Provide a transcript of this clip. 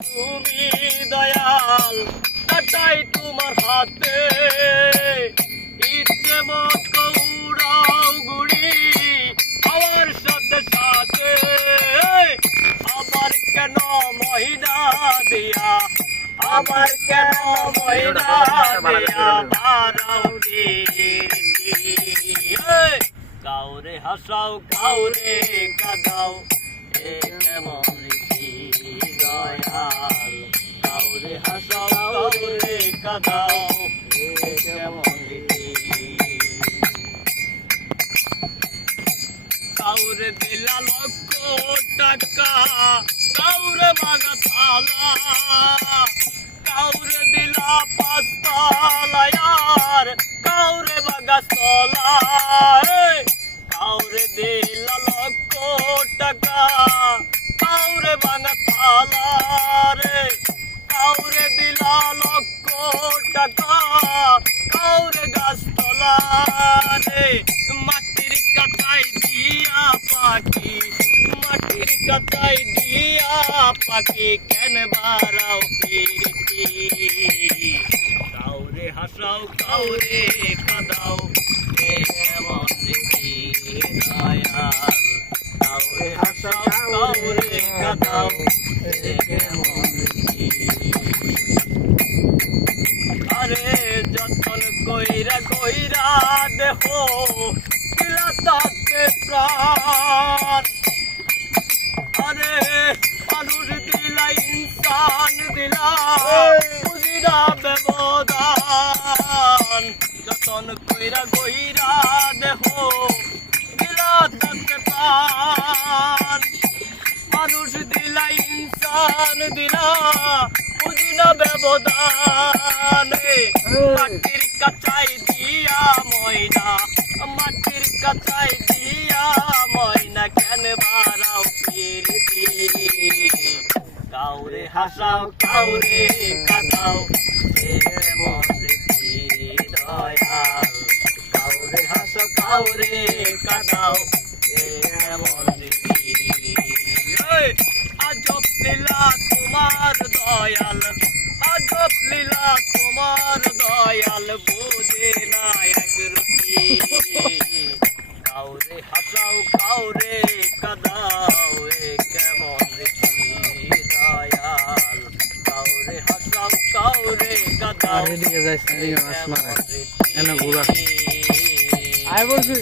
তুমি দয়াল তাই তোমার হাতে ইচ্ছে মতো উড়াও গুড়ি আমার সাথে সাথে আমার কেন মহিনা দিয়া আমার কেন মহিনা দিয়া বারাও কাউরে হাসাও কাউরে কাঁদাও এ কেমন রীতি দয়াল কাউরে হাসাও কাউরে কাঁদাও এ কেমন রীতি কাউরে দিলা লক্ষ টাকা কাউরে মাগা থালা কাউরে দিলা পাঁচতলা আর কাউরে বাগা তলা কাউরে দিলা লক্ষ টাকা কাউরে বাগা থালা রে কাউরে দিলা লক্ষ টাকা কাউরে গাছতলা রে মাটির কাটাই দিয়া পাখি মাটির কাটাই দিয়া পাখি কেন বাড়াও কীর্তি কাউরে হাসাও কাউরে কাঁদাও এ কেমন রীতি দয়াল কাউরে হাসাও কাউরে কাঁদাও এ কেমন রীতি আরে যতন কইরা কইরা দেহ দিলা তাতে প্রাণ আরে মানুষ দিলা ইনসান দিলা বুঝিরা ব্যবধান যতন কইরা কইরা দেহ দিলা তাতে প্রাণ মানুষ দিলা ইনসান দিলা বুঝিনা ব্যবধান মাটির কাছাই দিয়া ময়না মাটির কাছাই দিয়া ময়না কেন বাড়াও কীর্তি কাউরে হাসাও কাউরে কাঁদাও এ কেমন রীতি দয়াল কাউরে হাসাও কাউরে কাঁদাও এ কেমন রীতি আজব লীলা তোমার দয়াল আজব লীলা তোমার দয়াল বোঝে না এক রুটি কাউরে হাসাও কাউরে কাঁদাও এ কেমন রীতি দয়াল কাউরে হাসাও কাউরে কাঁদাও এদিকে যাইছে এদিকে মাছ মারে এনে ঘুরা আয় বলছি